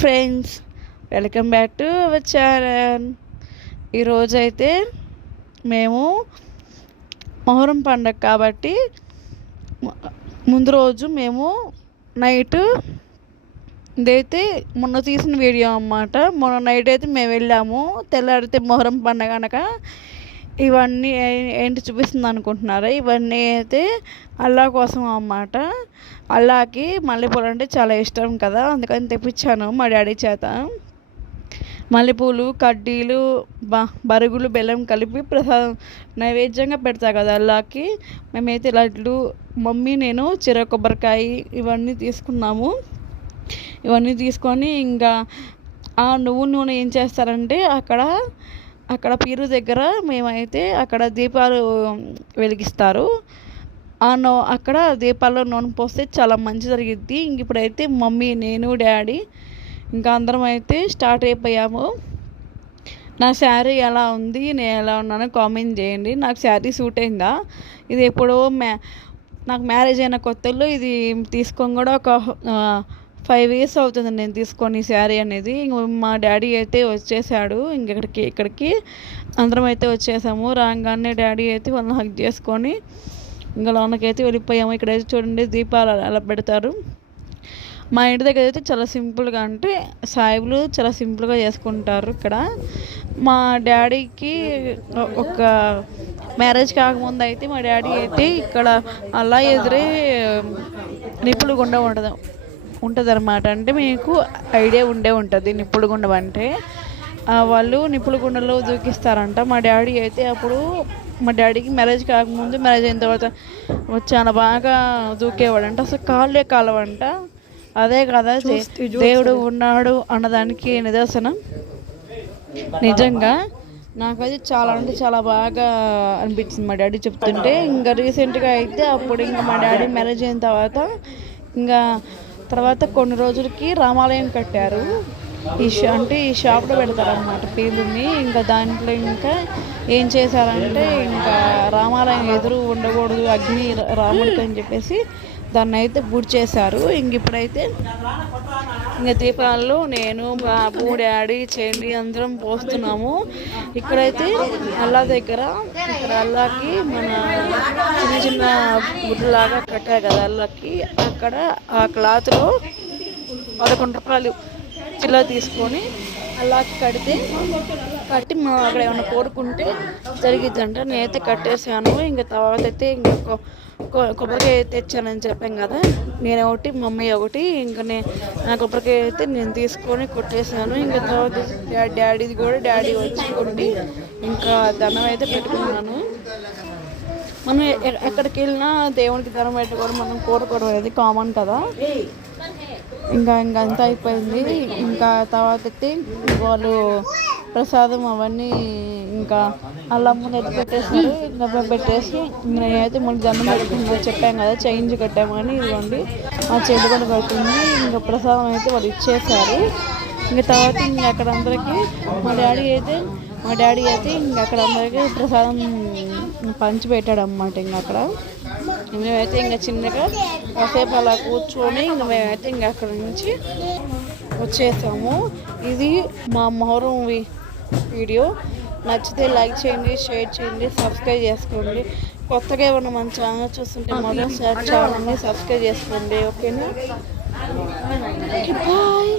Friends welcome back to our channel ఈరోజైతే మేము మొహరం పండగ కాబట్టి ముందు రోజు మేము నైట్ ఇదైతే మొన్న తీసిన వీడియో అన్నమాట. మొన్న నైట్ అయితే మేము వెళ్ళాము. తెల్లారితే మొహరం పండగ అనక ఇవన్నీ ఏంటి చూపిస్తుంది అనుకుంటున్నారా ఇవన్నీ అయితే అల్లా కోసం అన్నమాట. అల్లాకి మల్లెపూలు అంటే చాలా ఇష్టం కదా అందుకని తెప్పించాను మా డాడీ చేత. మల్లెపూలు కడ్డీలు బ బరుగులు బెల్లం కలిపి ప్రసాదం నైవేద్యంగా పెడతా కదా అల్లాకి. మేమైతే లడ్లు మమ్మీ నేను చిర కొబ్బరికాయ ఇవన్నీ తీసుకున్నాము. ఇవన్నీ తీసుకొని ఇంకా ఆ నువ్వు నూనె ఏం చేస్తారంటే అక్కడ అక్కడ పీరు దగ్గర మేమైతే అక్కడ దీపాలు వెలిగిస్తారు. ఆ నో అక్కడ దీపాల్లో నూనె పోస్తే చాలా మంచి జరిగిద్ది. ఇంక ఇప్పుడైతే మమ్మీ నేను డాడీ ఇంకా అందరం అయితే స్టార్ట్ అయిపోయాము. నా శారీ ఎలా ఉంది నేను ఎలా ఉన్నానో కామెంట్ చేయండి. నాకు శారీ సూట్ అయిందా? ఇది ఎప్పుడో మ్యా నాకు మ్యారేజ్ అయిన కొత్తల్లో ఇది తీసుకొని కూడా ఒక ఫైవ్ ఇయర్స్ అవుతుంది నేను తీసుకొని శారీ అనేది. మా డాడీ అయితే వచ్చేసాడు. ఇంకెక్కడికి ఇక్కడికి అందరం అయితే వచ్చేసాము. రాగానే డాడీ అయితే వాళ్ళని హక్ చేసుకొని ఇంకా లోనకైతే వెళ్ళిపోయాము. ఇక్కడైతే చూడండి దీపాలు అలా- పెడతారు. మా ఇంటి దగ్గర అయితే చాలా సింపుల్గా అంటే సాయిబులు చాలా సింపుల్గా చేసుకుంటారు ఇక్కడ. మా డాడీకి ఒక మ్యారేజ్ కాకముందు అయితే మా డాడీ అయితే ఇక్కడ అలా ఎదురే నిపుణులు గుండ ఉంటుంది ఉంటుంది అనమాట అంటే మీకు ఐడియా ఉండే ఉంటుంది నిప్పులు గుండం అంటే వాళ్ళు నిప్పులు గుండలో దూకిస్తారంట. మా డాడీ అయితే అప్పుడు మా డాడీకి మ్యారేజ్ కాకముందు మ్యారేజ్ అయిన తర్వాత చాలా బాగా దూకేవాడంట. అసలు కాళ్ళే కాలవంట. అదే కదా దేవుడు ఉన్నాడు అన్నదానికి నిదర్శనం. నిజంగా నాకైతే చాలా అంటే చాలా బాగా అనిపించింది మా డాడీ చెప్తుంటే. ఇంకా రీసెంట్గా అయితే అప్పుడు ఇంకా మా డాడీ మ్యారేజ్ అయిన తర్వాత ఇంకా తర్వాత కొన్ని రోజులకి రామాలయం కట్టారు. ఈ షా అంటే ఈ షాప్లో పెడతారన్నమాట పీరుని ఇంకా దాంట్లో ఇంకా ఏం చేశారంటే ఇంకా రామాలయం ఎదురు ఉండకూడదు అగ్ని రా- రాముడికి అని చెప్పేసి దాన్ని అయితే చేశారు. ఇంక ఇప్పుడైతే ఇంక దీపాలు నేను బాబు డాడీ చెల్లి అందరం పోస్తున్నాము. ఇక్కడైతే అల్లా దగ్గర ఇక్కడ అల్లాకి మన చిన్న చిన్న గుడ్లాగా కట్టారు కదా అల్లాకి. అక్కడ ఆ క్లాత్లో పదకొండు రూపాయలు కిలో తీసుకొని అల్లాకి కడితే కట్టి మనం అక్కడ ఏమైనా కోరుకుంటే జరిగిద్దంట. నేనైతే కట్టేసాను ఇంకా తర్వాత అయితే ఇంకా కొబ్బరికాయ తెచ్చానని చెప్పాం కదా నేను ఒకటి మమ్మీ ఒకటి ఇంకా నేను నా కొబ్బరికాయ అయితే నేను తీసుకొని కొట్టేసాను ఇంకా తర్వాత డాడీది కూడా డాడీ వచ్చి కొట్టి ఇంకా దండం అయితే పెట్టుకున్నాను. మనం ఎక్కడికి వెళ్ళినా దేవునికి దండం పెట్టుకోవడం మనం కోరుకోవడం అనేది కామన్ కదా. ఇంకా ఇంకా అంతా అయిపోయింది. ఇంకా తర్వాత అయితే వాళ్ళు ప్రసాదం అవన్నీ ఇంకా అల్లం ముందు ఎత్తి పెట్టేసారు ఇంకా మేము పెట్టేసి నేనైతే ముందు దండం పెట్టుకుంటూ చెప్పాం కదా చేంజ్ కట్టామని ఇదిగోండి మా చెల్లి కూడా కట్టింది ఇంకా ప్రసాదం అయితే వాళ్ళు ఇచ్చేసారు ఇంకా తర్వాత ఇంకా అక్కడ అందరికీ మా డాడీ అయితే మా డాడీ అయితే ఇంకా అక్కడ అందరికీ ప్రసాదం పంచి పెట్టాడు అన్నమాట ఇంకా అక్కడ మేమైతే ఇంకా చిన్నగా కాసేపు అలా కూర్చొని ఇంకా మేమైతే ఇంకా అక్కడ నుంచి వచ్చేసాము. ఇది మా మొహరం వీడియో. నచ్చితే లైక్ చేయండి షేర్ చేయండి సబ్స్క్రైబ్ చేసుకోండి. కొత్తగా ఏమన్నా మన ఛానల్ చూస్తుంటే మొదటిసారి ఛానల్ని సబ్స్క్రైబ్ చేసుకోండి ఓకేనా? బాయ్.